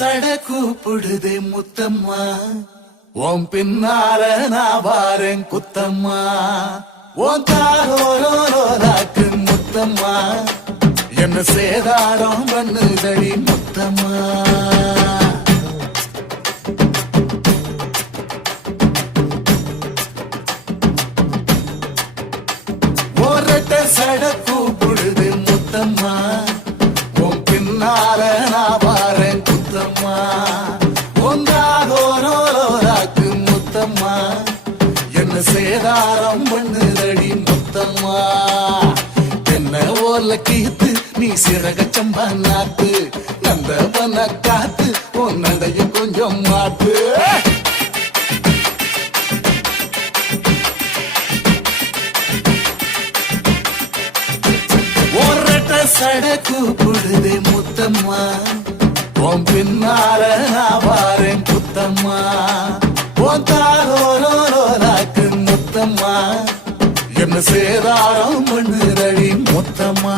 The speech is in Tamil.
சட கூப்பிடுதே முத்தம்மா, உன் பின்னால நான் வாரேன் குத்தம்மா. உன் தாரோரோராக்கு முத்தம்மா, என்ன சேதாரம் பண்ணுதடி முத்தம்மா. ஒரட்ட சட கூப்பிடுது முத்தம்மா, உன் பின்னால நான் வாரேன் குத்தம்மா. ஒன்றாகோரோராக்கு முத்தம்மா, என்ன சேதாரம் பண்ணுதடி முத்தம்மா. என்ன ஓல கீத்து நீ சிறக சம்பா நாத்து, நந்தவன காத்து உன் நடையும் கொஞ்சம் மாத்து. சட கூப்பிடுதே முத்தம்மா, உன் பின்னால நான் வாரேன் குத்தம்மா. உன் தாரோரோராக்கு முத்தம்மா, என்ன சேதாரம் பண்ணுதடி முத்தம்மா.